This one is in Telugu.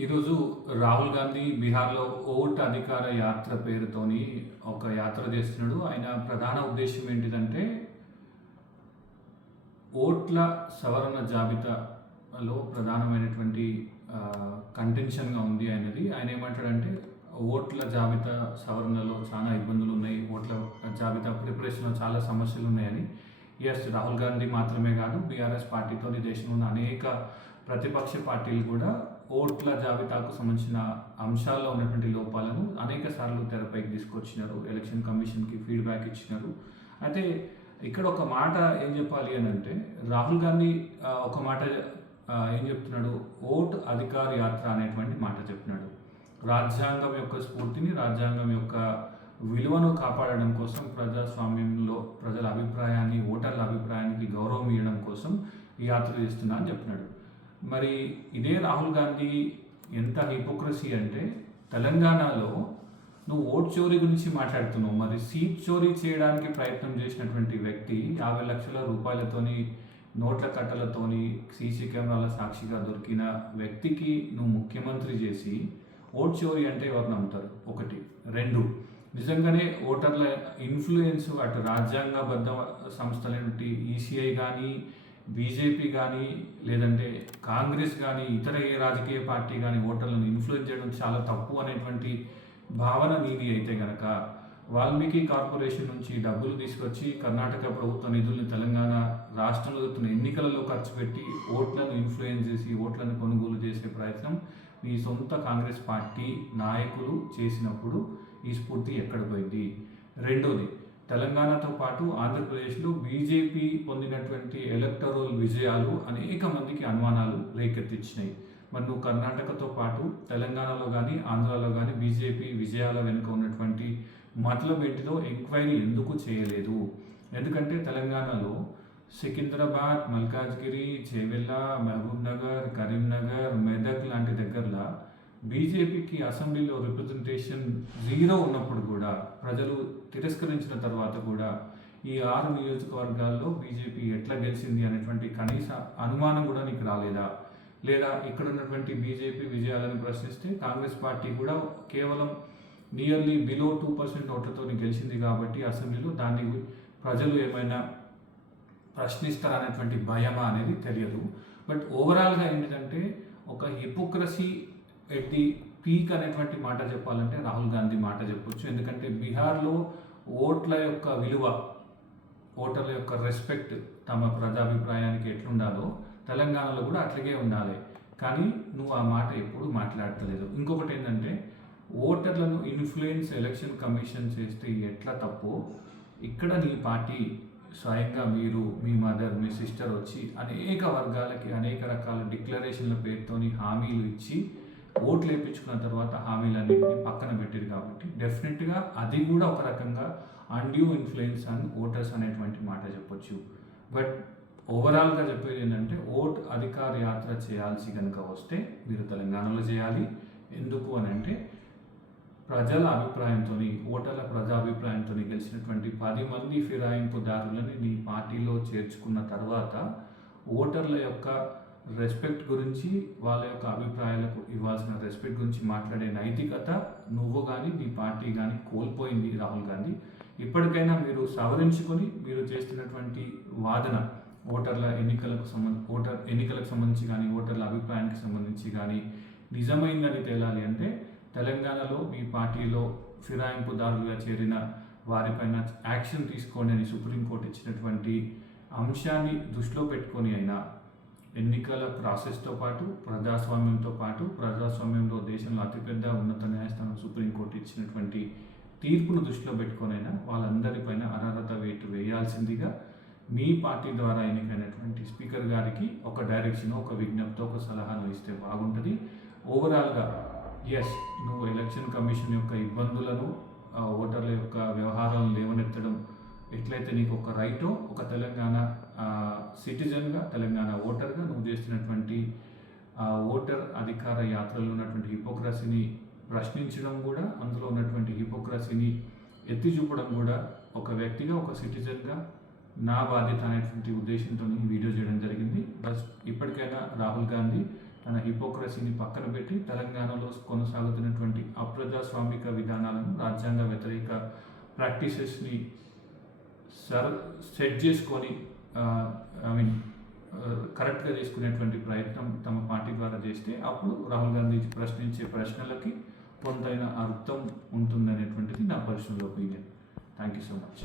ఈరోజు రాహుల్ గాంధీ బీహార్లో ఓట్ అధికార యాత్ర పేరుతోని ఒక యాత్ర చేస్తున్నాడు. ఆయన ప్రధాన ఉద్దేశం ఏంటిదంటే ఓట్ల సవరణ జాబితాలో ప్రధానమైనటువంటి కంటెన్షన్గా ఉంది ఆయనది. ఆయన ఏమంటాడంటే ఓట్ల జాబితా సవరణలో చాలా ఇబ్బందులు ఉన్నాయి, ఓట్ల జాబితా ప్రిపరేషన్లో చాలా సమస్యలు ఉన్నాయని. ఎస్, రాహుల్ గాంధీ మాత్రమే కాదు, బీఆర్ఎస్ పార్టీతో దేశంలో ఉన్న అనేక ప్రతిపక్ష పార్టీలు కూడా ఓట్ల జాబితాకు సంబంధించిన అంశాల్లో ఉన్నటువంటి లోపాలను అనేక సార్లు తెరపైకి తీసుకొచ్చినారు, ఎలక్షన్ కమిషన్కి ఫీడ్బ్యాక్ ఇచ్చినారు. అయితే ఇక్కడ ఒక మాట ఏం చెప్పాలి అని అంటే, రాహుల్ గాంధీ ఒక మాట ఏం చెప్తున్నాడు, ఓట్ అధికార యాత్ర అనేటువంటి మాట చెప్పినాడు. రాజ్యాంగం యొక్క స్ఫూర్తిని, రాజ్యాంగం యొక్క విలువను కాపాడడం కోసం, ప్రజాస్వామ్యంలో ప్రజల అభిప్రాయాన్ని, ఓటర్ల అభిప్రాయానికి గౌరవం ఇవ్వడం కోసం ఈ యాత్ర చేస్తున్నా అని చెప్పినాడు. మరి ఇదే రాహుల్ గాంధీ ఎంత హిపోక్రసీ అంటే, తెలంగాణలో నువ్వు ఓట్ చోరీ గురించి మాట్లాడుతున్నావు, మరి సీట్ చోరీ చేయడానికి ప్రయత్నం చేసినటువంటి వ్యక్తి 50 లక్షల రూపాయలతోని, నోట్ల కట్టలతోని, సీసీ కెమెరాల సాక్షిగా దొరికిన వ్యక్తికి నువ్వు ముఖ్యమంత్రి చేసి ఓట్ చోరీ అంటే ఎవరు నమ్ముతారు? ఒకటి. రెండు, నిజంగానే ఓటర్ల ఇన్ఫ్లుయెన్స్ అటు రాజ్యాంగబద్ధ సంస్థలైనటువంటి ఈసీఐ కానీ, బీజేపీ కానీ, లేదంటే కాంగ్రెస్ కానీ, ఇతర ఏ రాజకీయ పార్టీ కానీ ఓటర్లను ఇన్ఫ్లుయెన్స్ చేయడం చాలా తప్పు అనేటువంటి భావన నీది అయితే గనక, వాల్మీకి కార్పొరేషన్ నుంచి డబ్బులు తీసుకొచ్చి కర్ణాటక ప్రభుత్వ నిధుల్ని తెలంగాణ రాష్ట్రంలో జరుగుతున్న ఎన్నికలలో ఖర్చు పెట్టి ఓట్లను ఇన్ఫ్లుయెన్స్ చేసి ఓట్లను కొనుగోలు చేసే ప్రయత్నం మీ సొంత కాంగ్రెస్ పార్టీ నాయకులు చేసినప్పుడు ఈ స్ఫూర్తి ఎక్కడ పోయింది? రెండోది, తెలంగాణతో పాటు ఆంధ్రప్రదేశ్లో బీజేపీ పొందినటువంటి ఎలక్టరల్ విజయాలు అనేక మందికి అనుమానాలు రేకెత్తించినాయి. మరి నువ్వు కర్ణాటకతో పాటు తెలంగాణలో కానీ, ఆంధ్రాలో కానీ బీజేపీ విజయాల వెనుక ఉన్నటువంటి మతలబ్ ఏంటిదో ఎంక్వైరీ ఎందుకు చేయలేదు? ఎందుకంటే తెలంగాణలో సికింద్రాబాద్, మల్కాజ్గిరి, చేవెళ్ళ, మహబూబ్ నగర్, కరీంనగర్, మెదక్ లాంటి దగ్గరలో బీజేపీకి అసెంబ్లీలో రిప్రజెంటేషన్ 0 ఉన్నప్పుడు కూడా, ప్రజలు తిరస్కరించిన తర్వాత కూడా ఈ 6 నియోజకవర్గాల్లో బీజేపీ ఎట్లా గెలిచింది అనేటువంటి కనీస అనుమానం కూడా నీకు రాలేదా? లేదా ఇక్కడ ఉన్నటువంటి బీజేపీ విజయాలను ప్రశ్నిస్తే కాంగ్రెస్ పార్టీ కూడా కేవలం నియర్లీ బిలో 2% ఓట్లతో గెలిచింది కాబట్టి అసెంబ్లీలో, దాన్ని ప్రజలు ఏమైనా ప్రశ్నిస్తారనేటువంటి భయమా అనేది తెలియదు. బట్ ఓవరాల్గా ఏంటంటే ఒక హిపోక్రసీ ఎట్ ది పీక్ అనేటువంటి మాట చెప్పాలంటే రాహుల్ గాంధీ మాట చెప్పొచ్చు. ఎందుకంటే బీహార్లో ఓట్ల యొక్క విలువ, ఓటర్ల యొక్క రెస్పెక్ట్ తమ ప్రజాభిప్రాయానికి ఎట్లుండాలో తెలంగాణలో కూడా అట్లాగే ఉండాలి. కానీ నువ్వు ఆ మాట ఎప్పుడు మాట్లాడతలేదు. ఇంకొకటి ఏంటంటే, ఓటర్లను ఇన్ఫ్లుయెన్స్ ఎలక్షన్ కమిషన్ చేస్తే ఎట్లా తప్పో, ఇక్కడ నీ పార్టీ స్వయంగా మీరు, మీ మదర్, మీ సిస్టర్ వచ్చి అనేక వర్గాలకి అనేక రకాల డిక్లరేషన్ల పేరుతోని హామీలు ఇచ్చి ఓట్లు వేయించుకున్న తర్వాత హామీలన్నింటినీ పక్కన పెట్టారు. కాబట్టి డెఫినెట్గా అది కూడా ఒక రకంగా అన్డ్యూ ఇన్ఫ్లుయెన్స్ ఆన్ ఓటర్స్ అనేటువంటి మాట చెప్పొచ్చు. బట్ ఓవరాల్గా చెప్పేది ఏంటంటే, ఓట్ అధికార యాత్ర చేయాల్సి కనుక వస్తే మీరు తెలంగాణలో చేయాలి. ఎందుకు అని అంటే, ప్రజల అభిప్రాయంతో, ఓటర్ల ప్రజాభిప్రాయంతో గెలిచినటువంటి 10 మంది ఫిరాయింపుదారులని నీ పార్టీలో చేర్చుకున్న తర్వాత ఓటర్ల యొక్క రెస్పెక్ట్ గురించి, వాళ్ళ యొక్క అభిప్రాయాలకు ఇవ్వాల్సిన రెస్పెక్ట్ గురించి మాట్లాడే నైతికత నువ్వు కానీ నీ పార్టీ కానీ కోల్పోయింది రాహుల్ గాంధీ. ఇప్పటికైనా మీరు సవరించుకొని మీరు చేస్తున్నటువంటి వాదన ఓటర్ల ఎన్నికలకు సంబంధించి కానీ, ఓటర్ల అభిప్రాయానికి సంబంధించి కానీ నిజమైందని తేలాలి అంటే, తెలంగాణలో మీ పార్టీలో ఫిరాయింపుదారులుగా చేరిన వారిపైన యాక్షన్ తీసుకోండి అని సుప్రీంకోర్టు ఇచ్చినటువంటి అంశాన్ని దృష్టిలో పెట్టుకొని అయినా, ఎన్నికల ప్రాసెస్తో పాటు ప్రజాస్వామ్యంలో దేశంలో అతిపెద్ద ఉన్నత న్యాయస్థానం సుప్రీంకోర్టు ఇచ్చినటువంటి తీర్పును దృష్టిలో పెట్టుకొనైనా వాళ్ళందరిపైన అనర్హత వేటు వేయాల్సిందిగా మీ పార్టీ ద్వారా ఎన్నికైనటువంటి స్పీకర్ గారికి ఒక డైరెక్షన్, ఒక విజ్ఞప్తి, ఒక సలహాను ఇస్తే బాగుంటుంది. ఓవరాల్గా ఎస్, నువ్వు ఎలక్షన్ కమిషన్ యొక్క ఇబ్బందులను, ఓటర్ల యొక్క వ్యవహారాలను లేవనెత్తడం ఎట్లయితే నీకు ఒక రైటో, ఒక తెలంగాణ సిటిజన్గా, తెలంగాణ ఓటర్గా నువ్వు చేస్తున్నటువంటి ఓటర్ అధికార యాత్రలో ఉన్నటువంటి హిపోక్రసీని ప్రశ్నించడం కూడా, అందులో ఉన్నటువంటి హిపోక్రసీని ఎత్తి చూపడం కూడా ఒక వ్యక్తిగా, ఒక సిటిజన్గా నా బాధ్యత అనేటువంటి ఉద్దేశంతో ఈ వీడియో చేయడం జరిగింది. బస్ ఇప్పటికైనా రాహుల్ గాంధీ తన హిపోక్రసీని పక్కన పెట్టి తెలంగాణలో కొనసాగుతున్నటువంటి అప్రజాస్వామిక విధానాలను, రాజ్యాంగ వ్యతిరేక ప్రాక్టీసెస్ని సెట్ చేసుకొని కరెక్ట్గా చేసుకునేటువంటి ప్రయత్నం తమ పార్టీ ద్వారా చేస్తే అప్పుడు రాహుల్ గాంధీ ప్రశ్నించే ప్రశ్నలకి కొంతైన అర్థం ఉంటుందనేటువంటిది నా personal opinion. Thank you so much.